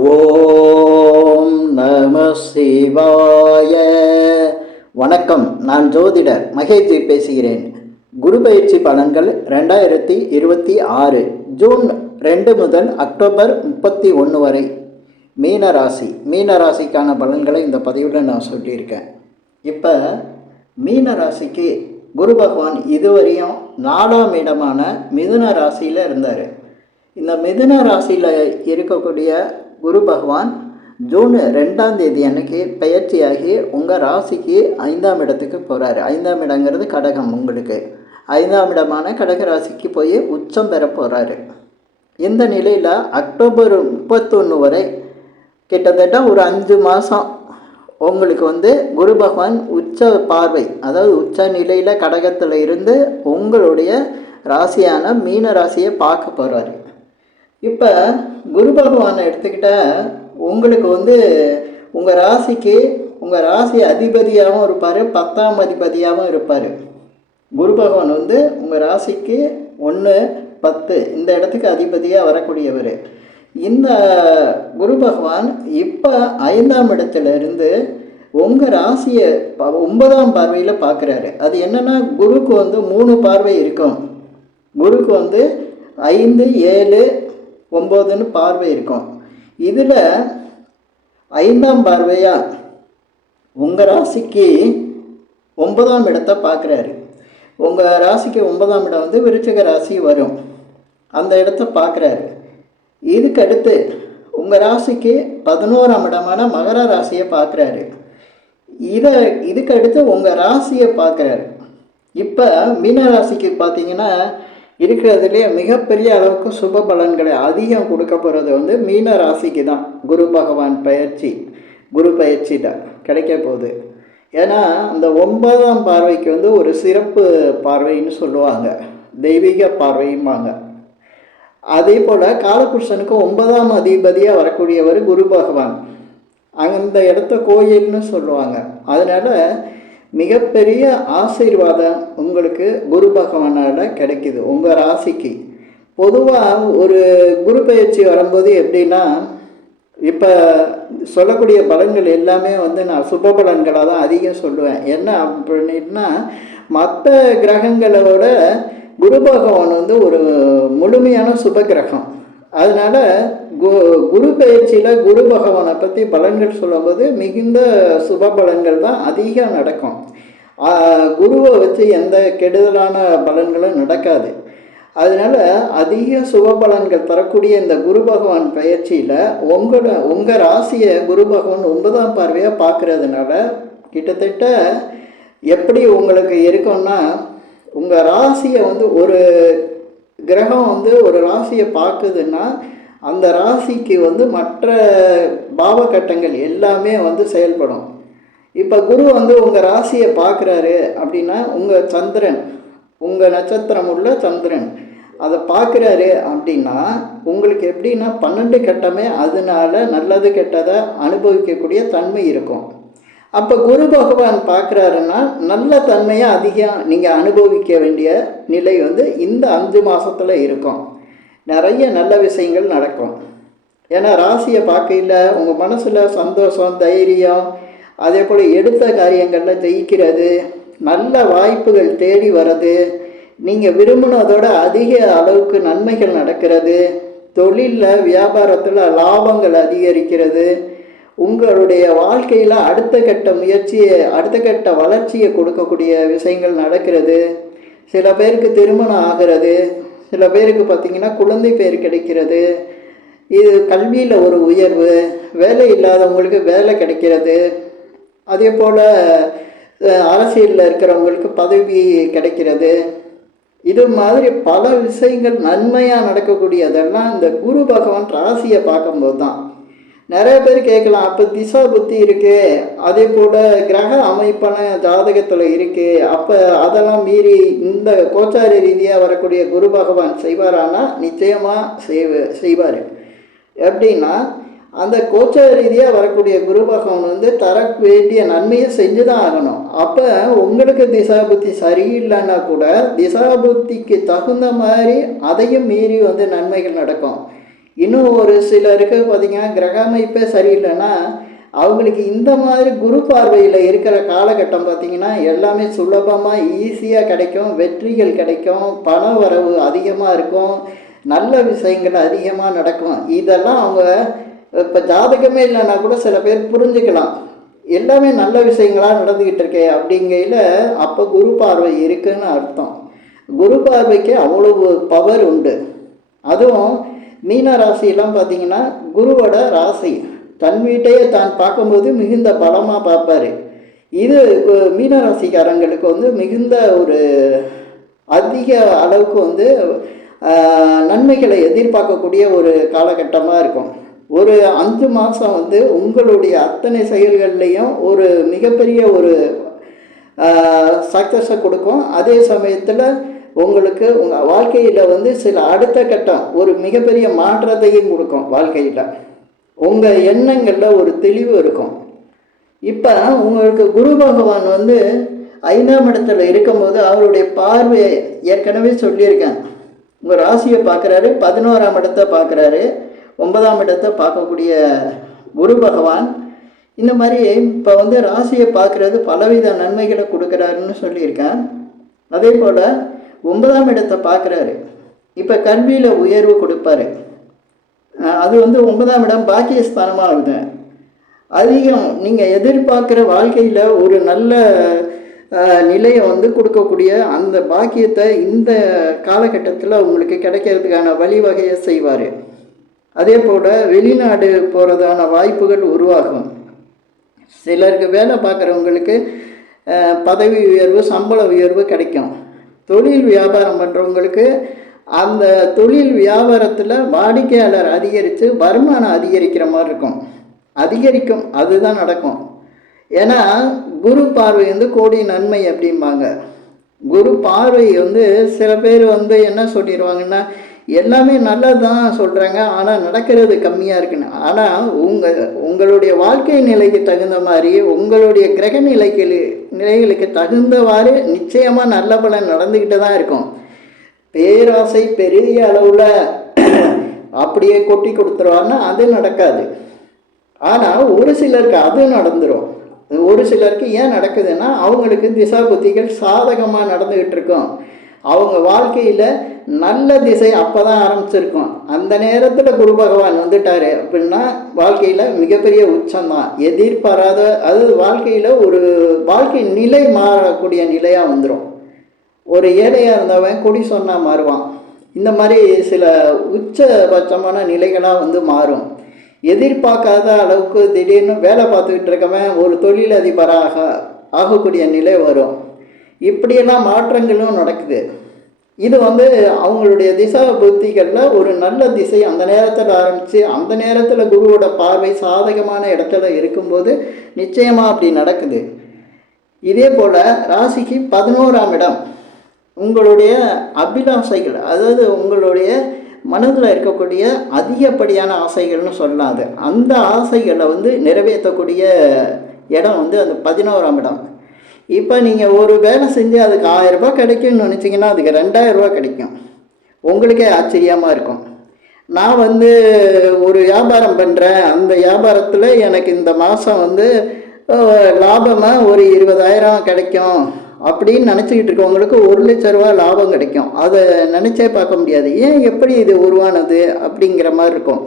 ஓம் நம சிவாய. வணக்கம். நான் ஜோதிடர் மகேஜி பேசுகிறேன். குரு பயிற்சி பலன்கள் 2026 ஜூன் 2 முதல் அக்டோபர் 31 வரை மீனராசிக்கான பலன்களை இந்த பதிவில் நான் சொல்லியிருக்கேன். இப்போ மீனராசிக்கு குரு பகவான் இதுவரையும் 4ஆம் இடமான மிதுன ராசியில் இருந்தார். இந்த மிதுன ராசியில் இருக்கக்கூடிய குரு பகவான் ஜூன் 2ஆம் தேதி அன்னைக்கு பயிற்சியாகி உங்கள் ராசிக்கு 5ஆம் இடத்துக்கு போகிறாரு. 5ஆம் இடங்கிறது கடகம். உங்களுக்கு 5ஆம் இடமான கடக ராசிக்கு போய் உச்சம் பெற போகிறாரு. இந்த நிலையில் அக்டோபர் 31 வரை கிட்டத்தட்ட ஒரு 5 மாதம் உங்களுக்கு குரு பகவான் உச்ச பார்வை, அதாவது உச்ச நிலையில் கடகத்தில் இருந்து உங்களுடைய ராசியான மீன ராசியை பார்க்க போகிறாரு. இப்போ குரு பகவானை எடுத்துக்கிட்டால் உங்களுக்கு உங்கள் ராசிக்கு உங்கள் ராசி அதிபதியாகவும் இருப்பார், 10ஆம் அதிபதியாகவும் இருப்பார். குரு பகவான் உங்கள் ராசிக்கு 1, 10 இந்த இடத்துக்கு அதிபதியாக வரக்கூடியவர். இந்த குரு பகவான் இப்போ 5ஆம் இடத்துல இருந்து உங்கள் ராசியை 9ஆம் பார்வையில் பார்க்குறாரு. அது என்னென்னா, குருக்கு 3 பார்வை இருக்கும். குருக்கு 5, 7, 9ன்னு பார்வை இருக்கும். இதில் 5ஆம் பார்வையாக உங்கள் ராசிக்கு 9ஆம் இடத்தை பார்க்குறாரு. உங்கள் ராசிக்கு 9ஆம் இடம் விருச்சிக ராசி வரும். அந்த இடத்த பார்க்குறாரு. இதுக்கு அடுத்து உங்கள் ராசிக்கு 11ஆம் இடமான மகர ராசியை பார்க்குறாரு. இதுக்கு அடுத்து உங்கள் ராசியை பார்க்குறாரு. இப்போ மீன ராசிக்கு பார்த்தீங்கன்னா இருக்கிறதுலே மிகப்பெரிய அளவுக்கு சுப பலன்களை அதிகம் கொடுக்க போகிறது மீன ராசிக்கு தான். குரு பகவான் குரு பயிற்சி தான் கிடைக்க போகுது. ஏன்னா அந்த 9ஆம் பார்வைக்கு ஒரு சிறப்பு பார்வைன்னு சொல்லுவாங்க, தெய்வீக பார்வையும்பாங்க. அதே போல் காலபுருஷனுக்கு 9ஆம் அதிபதியாக வரக்கூடியவர் குரு பகவான். அந்த இடத்த கோயில்னு சொல்லுவாங்க. அதனால் மிகப்பெரிய ஆசீர்வாதம் உங்களுக்கு குரு பகவானால் கிடைக்குது உங்கள் ராசிக்கு. பொதுவாக ஒரு குரு பயிற்சி வரும்போது எப்படின்னா, இப்போ சொல்லக்கூடிய பலன்கள் எல்லாமே நான் சுப பலன்களாக தான் அதிகம் சொல்லுவேன். என்ன அப்படின்னா, மற்ற கிரகங்களோட குரு பகவான் ஒரு முழுமையான சுப கிரகம். அதனால் குரு பயிற்சியில் குரு பகவானை பற்றி பலன்கள் சொல்லும்போது மிகுந்த சுப பலன்கள் தான் அதிகம் நடக்கும். குருவை வச்சு எந்த கெடுதலான பலன்களும் நடக்காது. அதனால் அதிக சுப பலன்கள் தரக்கூடிய இந்த குரு பகவான் பயிற்சியில் உங்கள் ராசியை குரு பகவான் 9ஆம் பார்வையாக பார்க்குறதுனால கிட்டத்தட்ட எப்படி உங்களுக்கு இருக்கும்னா, உங்கள் ராசியை ஒரு கிரகம் ஒரு ராசியை பார்க்குதுன்னா அந்த ராசிக்கு மற்ற பாவகட்டங்கள் எல்லாமே செயல்படும். இப்போ குரு உங்கள் ராசியை பார்க்குறாரு அப்படின்னா, உங்கள் சந்திரன், உங்கள் நட்சத்திரம் உள்ள சந்திரன் அதை பார்க்குறாரு அப்படின்னா உங்களுக்கு எப்படின்னா 12 கட்டமே அதனால நல்லது கெட்டதை அனுபவிக்கக்கூடிய தன்மை இருக்கும். அப்போ குரு பகவான் பார்க்குறாருன்னா நல்ல தன்மையை அதிகம் நீங்கள் அனுபவிக்க வேண்டிய நிலை இந்த 5 மாதத்தில் இருக்கும். நிறைய நல்ல விஷயங்கள் நடக்கும். ஏன்னா ராசியை பார்க்கையில் உங்கள் மனசில் சந்தோஷம், தைரியம், அதே போல் எடுத்த காரியங்களில் ஜெயிக்கிறது, நல்ல வாய்ப்புகள் தேடி வர்றது, நீங்கள் விரும்பினதோட அதிக அளவுக்கு நன்மைகள் நடக்கிறது, தொழிலில் வியாபாரத்தில் லாபங்கள் அதிகரிக்கிறது, உங்களுடைய வாழ்க்கையில் அடுத்த கட்ட வளர்ச்சியை கொடுக்கக்கூடிய விஷயங்கள் நடக்கிறது. சில பேருக்கு திருமணம் ஆகிறது, சில பேருக்கு பார்த்திங்கன்னா குழந்தை பேர் கிடைக்கிறது, இது கல்வியில் ஒரு உயர்வு, வேலை இல்லாதவங்களுக்கு வேலை கிடைக்கிறது, அதே போல் அரசியலில் இருக்கிறவங்களுக்கு பதவி கிடைக்கிறது. இது மாதிரி பல விஷயங்கள் நன்மையாக நடக்கக்கூடியதெல்லாம் இந்த குரு பகவான் ராசியை பார்க்கும்போது தான். நிறைய பேர் கேட்கலாம், அப்போ திசா புத்தி இருக்குது, அதே போல் கிரக அமைப்பான ஜாதகத்தில் இருக்குது, அப்போ அதெல்லாம் மீறி இந்த கோச்சார ரீதியாக வரக்கூடிய குரு பகவான் செய்வாரானா? நிச்சயமாக செய்வார். எப்படின்னா, அந்த கோச்சார ரீதியாக வரக்கூடிய குரு பகவான் தர வேண்டிய நன்மையை செஞ்சு தான் ஆகணும். அப்போ உங்களுக்கு திசா புத்தி சரியில்லைன்னா கூட திசா புத்திக்கு தகுந்த மாதிரி அதையும் மீறி நன்மைகள் நடக்கும். இன்னும் ஒரு சிலருக்கு பார்த்திங்கன்னா கிரக அமைப்பே சரியில்லைன்னா அவங்களுக்கு இந்த மாதிரி குரு பார்வையில் இருக்கிற காலகட்டம் பார்த்திங்கன்னா எல்லாமே சுலபமாக ஈஸியாக கிடைக்கும், வெற்றிகள் கிடைக்கும், பண வரவு அதிகமாக இருக்கும், நல்ல விஷயங்கள் அதிகமாக நடக்கும். இதெல்லாம் அவங்க இப்போ ஜாதகமே இல்லைன்னா கூட சில பேர் புரிஞ்சுக்கலாம், எல்லாமே நல்ல விஷயங்களாக நடந்துக்கிட்டு இருக்கே அப்படிங்கையில் அப்போ குரு பார்வை இருக்குன்னு அர்த்தம். குரு பார்வைக்கு அவ்வளவு பவர் உண்டு. அதுவும் மீன ராசியெல்லாம் பார்த்திங்கன்னா குருவோட ராசி, தன் வீட்டையே தான் பார்க்கும்போது மிகுந்த பலமாக பார்ப்பார். இது மீனராசிக்காரங்களுக்கு வந்து மிகுந்த ஒரு அதிக அளவுக்கு வந்து நன்மைகளை எதிர்பார்க்கக்கூடிய ஒரு காலகட்டமாக இருக்கும். ஒரு 5 மாதம் வந்து உங்களுடைய அத்தனை செயல்கள்லேயும் ஒரு மிகப்பெரிய ஒரு சக்ஸஸை கொடுக்கும். அதே சமயத்தில் உங்களுக்கு உங்கள் வாழ்க்கையில் வந்து சில அடுத்த கட்டம் ஒரு மிகப்பெரிய மாற்றத்தையும் கொடுக்கும். வாழ்க்கையில் உங்கள் எண்ணங்களில் ஒரு தெளிவு இருக்கும். இப்போ உங்களுக்கு குரு பகவான் வந்து 5ஆம் இடத்துல இருக்கும்போது அவருடைய பார்வையை ஏற்கனவே சொல்லியிருக்கேன், உங்கள் ராசியை பார்க்குறாரு, 11ஆம் இடத்தை பார்க்குறாரு, 9ஆம் இடத்தை பார்க்கக்கூடிய குரு பகவான் இந்த மாதிரி இப்போ வந்து ராசியை பார்க்குறது பலவித நன்மைகளை கொடுக்குறாருன்னு சொல்லியிருக்கேன். அதே போல் 9ஆம் இடத்தை பார்க்குறாரு, இப்போ கல்வியில் உயர்வு கொடுப்பாரு. அது வந்து 9ஆம் இடம் பாக்கியஸ்தானமாக ஆகுது. அதிகம் நீங்கள் எதிர்பார்க்குற வாழ்க்கையில் ஒரு நல்ல நிலையை வந்து கொடுக்கக்கூடிய அந்த பாக்கியத்தை இந்த காலகட்டத்தில் உங்களுக்கு கிடைக்கிறதுக்கான வழிவகையை செய்வார். அதே போல் வெளிநாடு போகிறதான வாய்ப்புகள் உருவாகும். சிலருக்கு வேலை பார்க்குறவங்களுக்கு பதவி உயர்வு, சம்பள உயர்வு கிடைக்கும். தொழில் வியாபாரம் பண்ணுறவங்களுக்கு அந்த தொழில் வியாபாரத்தில் வாடிக்கையாளர் அதிகரித்து வருமானம் அதிகரிக்கிற மாதிரி அதிகரிக்கும், அதுதான் நடக்கும். ஏன்னா குரு பார்வை வந்து கோடி நன்மை அப்படிம்பாங்க. குரு பார்வை வந்து சில பேர் வந்து என்ன சொல்லிடுவாங்கன்னா, எல்லாமே நல்லதான் சொல்கிறாங்க, ஆனால் நடக்கிறது கம்மியாக இருக்குன்னு. ஆனால் உங்களுடைய வாழ்க்கை நிலைக்கு தகுந்த மாதிரி, உங்களுடைய கிரக நிலைகளுக்கு தகுந்தவாறு நிச்சயமாக நல்ல பலன் நடந்துக்கிட்டு தான் இருக்கும். பேராசை பெரிய அளவில் அப்படியே கொட்டி கொடுத்துருவாருன்னா அது நடக்காது. ஆனால் ஒரு சிலருக்கு அது நடந்துடும். ஒரு சிலருக்கு ஏன் நடக்குதுன்னா அவங்களுக்கு திசா புத்திகள் சாதகமாக நடந்துக்கிட்டு இருக்கும். அவங்க வாழ்க்கையில் நல்ல திசை அப்போ தான் ஆரம்பிச்சிருக்கும். அந்த நேரத்தில் குரு பகவான் வந்துட்டார் அப்படின்னா வாழ்க்கையில் மிகப்பெரிய உச்சம்தான். எதிர்பாராத, அதாவது வாழ்க்கையில் ஒரு வாழ்க்கை நிலை மாறக்கூடிய நிலையாக வந்துடும். ஒரு ஏழையாக இருந்தவன் குடி சொன்னால் மாறுவான். இந்த மாதிரி சில உச்சபட்சமான நிலைகளாக வந்து மாறும். எதிர்பார்க்காத அளவுக்கு திடீர்னு வேலை பார்த்துக்கிட்டு இருக்கவன் ஒரு தொழிலதிபராக ஆகக்கூடிய நிலை வரும். இப்படியெல்லாம் மாற்றங்களும் நடக்குது. இது வந்து அவங்களுடைய திசா புத்திகளில் ஒரு நல்ல திசை அந்த நேரத்தில் ஆரம்பித்து அந்த நேரத்தில் குருவோட பார்வை சாதகமான இடத்துல இருக்கும்போது நிச்சயமாக அப்படி நடக்குது. இதே போல் ராசிக்கு 11ஆம் இடம் உங்களுடைய அபிலாசைகள், அதாவது உங்களுடைய மனதில் இருக்கக்கூடிய அதிகப்படியான ஆசைகள்னு சொல்லாது, அந்த ஆசைகளை வந்து நிறைவேற்றக்கூடிய இடம் வந்து அந்த 11ஆம் இடம். இப்போ நீங்கள் ஒரு வேலை செஞ்சு அதுக்கு 1000 ரூபாய் கிடைக்கும்னு நினச்சிங்கன்னா அதுக்கு 2000 ரூபா கிடைக்கும். உங்களுக்கே ஆச்சரியமாக இருக்கும். நான் வந்து ஒரு வியாபாரம் பண்ணுறேன், அந்த வியாபாரத்தில் எனக்கு இந்த மாதம் வந்து லாபமாக ஒரு 20,000 கிடைக்கும் அப்படின்னு நினச்சிக்கிட்டு இருக்கவங்களுக்கு 1,00,000 ரூபா லாபம் கிடைக்கும். அதை நினச்சே பார்க்க முடியாது. ஏன் எப்படி இது உருவானது அப்படிங்கிற மாதிரி இருக்கும்.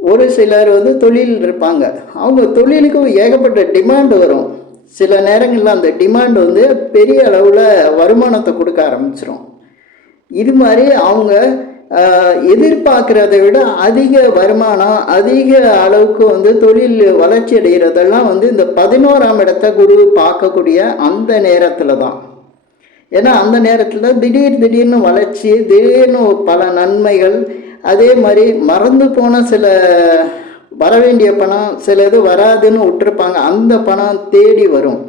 ஒரு சிலர் வந்து தொழில் இருப்பாங்க, அவங்க தொழிலுக்கு ஏகப்பட்ட டிமாண்டு வரும். சில நேரங்களில் அந்த டிமாண்ட் வந்து பெரிய அளவில் வருமானத்தை கொடுக்க ஆரம்பிச்சிடும். இது மாதிரி அவங்க எதிர்பார்க்குறதை விட அதிக வருமானம், அதிக அளவுக்கு வந்து தொழில் வளர்ச்சி அடைகிறதெல்லாம் வந்து இந்த 11ஆம் இடத்தை குரு பார்க்கக்கூடிய அந்த நேரத்தில் தான். ஏன்னா அந்த நேரத்தில் திடீர்னு வளர்ச்சி, திடீர்னு பல நன்மைகள், அதே மாதிரி மறந்து போன சில வரவேண்டிய பணம், சில இது வராதுன்னு விட்டுருப்பாங்க, அந்த பணம் தேடி வரும்.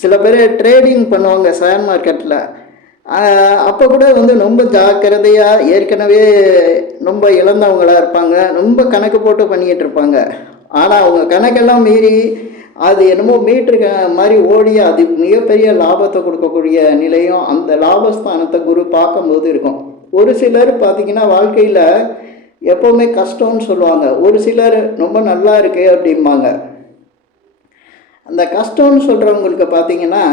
சில பேர் ட்ரேடிங் பண்ணுவாங்க ஷேர் மார்க்கெட்டில். அப்போ கூட வந்து ரொம்ப ஜாக்கிரதையாக, ஏற்கனவே ரொம்ப இழந்தவங்களாக இருப்பாங்க, ரொம்ப கணக்கு போட்டு பண்ணிக்கிட்டு இருப்பாங்க. ஆனால் அவங்க கணக்கெல்லாம் மீறி அது என்னமோ மீட்டருக்கு மாதிரி ஓடி அது மிகப்பெரிய லாபத்தை கொடுக்கக்கூடிய நிலையும் அந்த லாபஸ்தானத்தை குரு பார்க்கும்போது இருக்கும். ஒரு சிலர் பார்த்திங்கன்னா வாழ்க்கையில் எப்போவுமே கஷ்டம்னு சொல்லுவாங்க. ஒரு சிலர் ரொம்ப நல்லா இருக்கு அப்படிம்பாங்க. அந்த கஷ்டம்னு சொல்கிறவங்களுக்கு பார்த்தீங்கன்னா,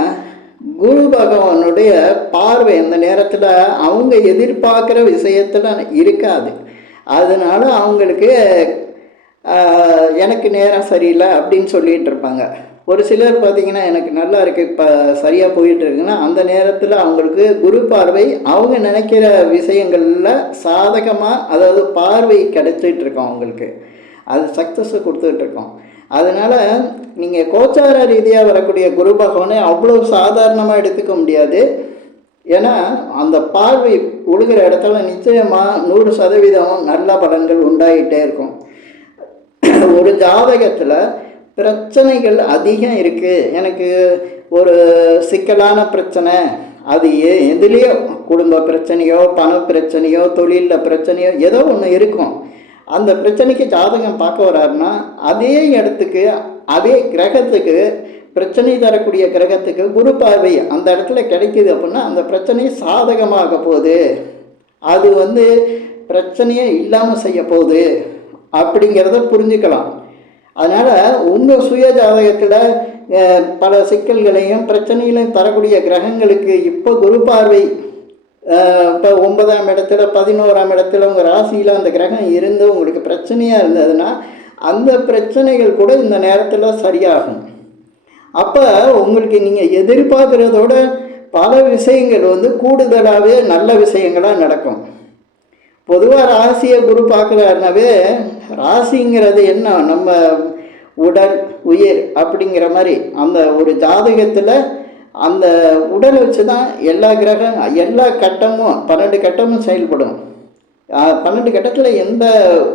குரு பகவானுடைய பார்வை அந்த நேரத்தில் அவங்க எதிர்பார்க்குற விஷயத்தில் இருக்காது. அதனால அவங்களுக்கு எனக்கு நேரம் சரியில்லை அப்படின்னு சொல்லிகிட்டு இருப்பாங்க. ஒரு சிலர் பார்த்திங்கன்னா எனக்கு நல்லா இருக்குது, இப்போ சரியாக போயிட்டுருக்குன்னா அந்த நேரத்தில் அவங்களுக்கு குரு பார்வை அவங்க நினைக்கிற விஷயங்களில் சாதகமாக, அதாவது பார்வை கிடைச்சிட்ருக்கோம் அவங்களுக்கு, அது சக்ஸஸை கொடுத்துட்ருக்கோம். அதனால் நீங்கள் கோச்சார ரீதியாக வரக்கூடிய குரு பகவானை அவ்வளோ சாதாரணமாக எடுத்துக்க முடியாது. ஏன்னா அந்த பார்வை ஒழுகிற இடத்துல நிச்சயமாக 100% நல்ல பலன்கள் உண்டாகிட்டே இருக்கும். ஒரு ஜாதகத்தில் பிரச்சனைகள் அதிகம் இருக்குது, எனக்கு ஒரு சிக்கலான பிரச்சனை, அது எதுலேயோ குடும்ப பிரச்சனையோ பண பிரச்சனையோ தொழிலில் பிரச்சனையோ ஏதோ ஒன்று இருக்கும். அந்த பிரச்சனைக்கு ஜாதகம் பார்க்க வராருன்னா அதே இடத்துக்கு அதே கிரகத்துக்கு பிரச்சனை தரக்கூடிய கிரகத்துக்கு குரு பார்வை அந்த இடத்துல கிடைக்கிது அப்படின்னா அந்த பிரச்சனை சாதகமாக போகுது, அது பிரச்சனையே இல்லாமல் செய்ய போகுது அப்படிங்கிறத புரிஞ்சுக்கலாம். அதனால் உங்கள் சுய ஜாதகத்தில் பல சிக்கல்களையும் பிரச்சனைகளையும் தரக்கூடிய கிரகங்களுக்கு இப்போ குரு பார்வை இப்போ 9ஆம் இடத்துல 11ஆம் இடத்துல உங்கள் ராசியில் அந்த கிரகம் இருந்து உங்களுக்கு பிரச்சனையாக இருந்ததுன்னா அந்த பிரச்சனைகள் கூட இந்த நேரத்தில் சரியாகும். அப்போ உங்களுக்கு நீங்கள் எதிர்பார்க்குறதோட பல விஷயங்கள் கூடுதலாகவே நல்ல விஷயங்களாக நடக்கும். பொதுவாக ராசியை குரு பார்க்குறாருனாவே, ராசிங்கிறது என்ன, நம்ம உடல் உயிர் அப்படிங்கிற மாதிரி அந்த ஒரு ஜாதகத்தில் அந்த உடலை வச்சு தான் எல்லா கட்டமும் 12 கட்டமும் செயல்படும். 12 கட்டத்தில் எந்த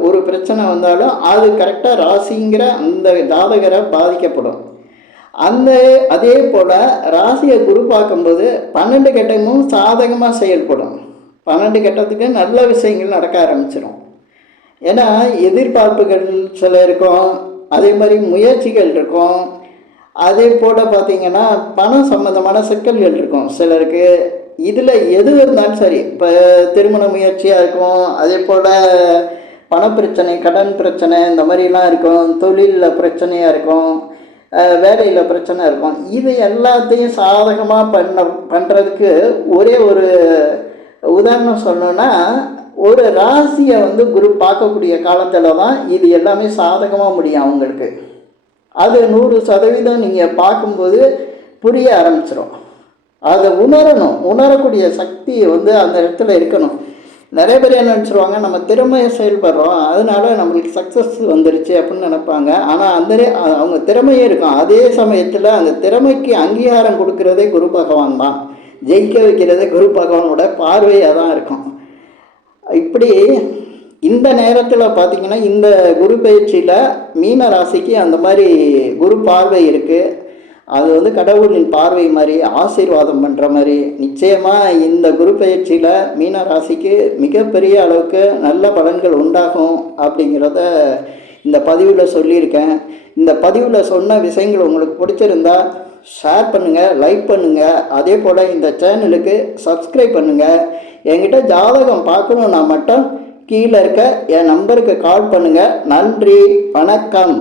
ஒரு பிரச்சனை வந்தாலும் அது கரெக்டாக ராசிங்கிற அந்த ஜாதகரை பாதிக்கப்படும். அதே போல் ராசியை குரு பார்க்கும்போது 12 கட்டமும் சாதகமாக செயல்படும். 12 கட்டத்துக்கு நல்ல விஷயங்கள் நடக்க ஆரம்பிச்சிடும். ஏன்னா எதிர்பார்ப்புகள் சில இருக்கும், அதே மாதிரி முயற்சிகள் இருக்கும், அதே போல் பார்த்திங்கன்னா பணம் சம்மந்தமான சிக்கல்கள் இருக்கும் சிலருக்கு. இதில் எது இருந்தாலும் சரி, இப்போ திருமண முயற்சியாக இருக்கும், அதே போல் பணப்பிரச்சனை கடன் பிரச்சனை இந்த மாதிரிலாம் இருக்கும், தொழிலில் பிரச்சனையாக இருக்கும், வேலையில் பிரச்சனை இருக்கும். இது எல்லாத்தையும் சாதகமாக பண்ணுறதுக்கு ஒரே ஒரு உதாரணம் சொல்லணுன்னா, ஒரு ராசியை குரு பார்க்கக்கூடிய காலத்தில் தான் இது எல்லாமே சாதகமாக முடியும் அவங்களுக்கு. அது 100% நீங்கள் பார்க்கும்போது புரிய ஆரம்பிச்சிடும். அதை உணரக்கூடிய சக்தி அந்த இடத்துல இருக்கணும். நிறைய பேர் என்ன நினச்சிருவாங்க, நம்ம திறமையை செயல்படுறோம் அதனால நம்மளுக்கு சக்ஸஸ் வந்துருச்சு அப்படின்னு நினைப்பாங்க. ஆனால் அவங்க திறமையே இருக்கும், அதே சமயத்தில் அந்த திறமைக்கு அங்கீகாரம் கொடுக்கறதே குரு பகவான் தான். ஜெயிக்க வைக்கிறதே குரு பகவானோட பார்வையாக தான் இருக்கும். இப்படி இந்த நேரத்தில் பார்த்திங்கன்னா இந்த குரு பயிற்சியில் மீன ராசிக்கு அந்த மாதிரி குரு பார்வை இருக்குது. அது கடவுளின் பார்வை மாதிரி, ஆசீர்வாதம் பண்ணுற மாதிரி. நிச்சயமாக இந்த குரு பயிற்சியில் மீன ராசிக்கு மிகப்பெரிய அளவுக்கு நல்ல பலன்கள் உண்டாகும் அப்படிங்கிறத இந்த பதிவில் சொல்லியிருக்கேன். இந்த பதிவில் சொன்ன விஷயங்கள் உங்களுக்கு பிடிச்சிருந்தா ஷேர் பண்ணுங்கள், லைக் பண்ணுங்கள், அதே போல் இந்த சேனலுக்கு சப்ஸ்கிரைப் பண்ணுங்கள். என்கிட்ட ஜாதகம் பார்க்கணுன்னா மட்டும் கீழே இருக்க என் நம்பருக்கு கால் பண்ணுங்கள். நன்றி, வணக்கம்.